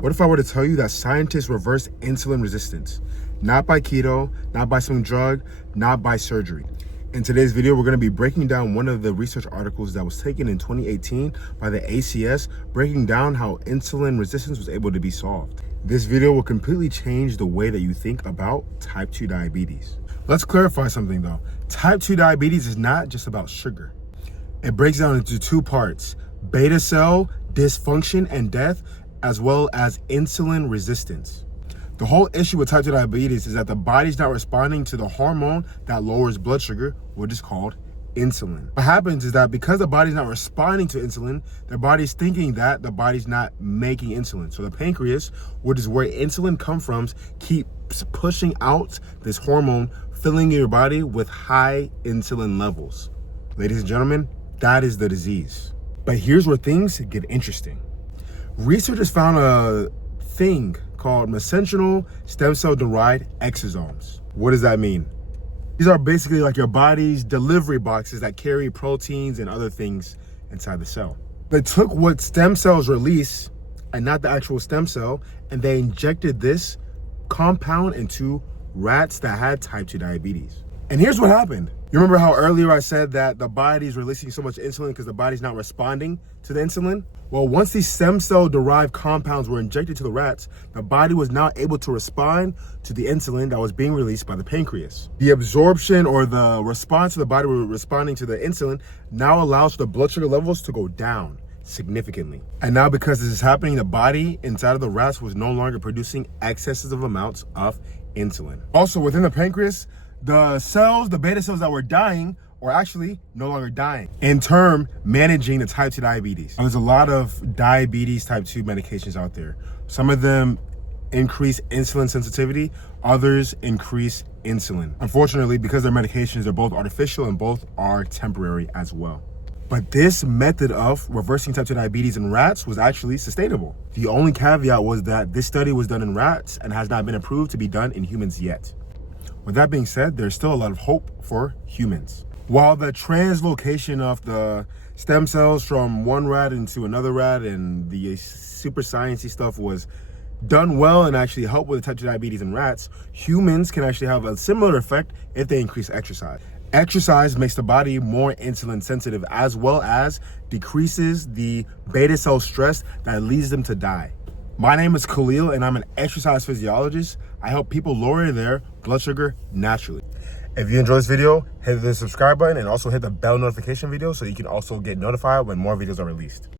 What if I were to tell you that scientists reverse insulin resistance? Not by keto, not by some drug, not by surgery. In today's video, we're going to be breaking down one of the research articles that was taken in 2018 by the ACS, breaking down how insulin resistance was able to be solved. This video will completely change the way that you think about type 2 diabetes. Let's clarify something though. Type 2 diabetes is not just about sugar. It breaks down into two parts: beta cell dysfunction and death, as well as insulin resistance. The whole issue with type 2 diabetes is that the body's not responding to the hormone that lowers blood sugar, which is called insulin. What happens is that because the body's not responding to insulin, the body's thinking that the body's not making insulin. So the pancreas, which is where insulin comes from, keeps pushing out this hormone, filling your body with high insulin levels. Ladies and gentlemen, that is the disease. But here's where things get interesting. Researchers found a thing called mesenchymal stem cell derived exosomes. What does that mean? These are basically like your body's delivery boxes that carry proteins and other things inside the cell. They took what stem cells release and not the actual stem cell, and they injected this compound into rats that had type 2 diabetes. And here's what happened. You remember how earlier I said that the body's releasing so much insulin because the body's not responding to the insulin? Well, once these stem cell derived compounds were injected to the rats, the body was now able to respond to the insulin that was being released by the pancreas. The absorption or the response of the body responding to the insulin now allows the blood sugar levels to go down significantly. And now because this is happening, the body inside of the rats was no longer producing excessive amounts of insulin. Also within the pancreas, the cells, the beta cells that were dying, or actually no longer dying, in turn managing the type 2 diabetes. There's a lot of diabetes type 2 medications out there. Some of them increase insulin sensitivity, others increase insulin. Unfortunately, because their medications are both artificial and both are temporary as well. But this method of reversing type 2 diabetes in rats was actually sustainable. The only caveat was that this study was done in rats and has not been approved to be done in humans yet. With that being said, there's still a lot of hope for humans. While the translocation of the stem cells from one rat into another rat and the super sciencey stuff was done well and actually helped with type 2 diabetes in rats, humans can actually have a similar effect if they increase exercise. Exercise makes the body more insulin sensitive, as well as decreases the beta cell stress that leads them to die. My name is Khalil and I'm an exercise physiologist. I help people lower their blood sugar naturally. If you enjoyed this video, hit the subscribe button and also hit the bell notification video so you can also get notified when more videos are released.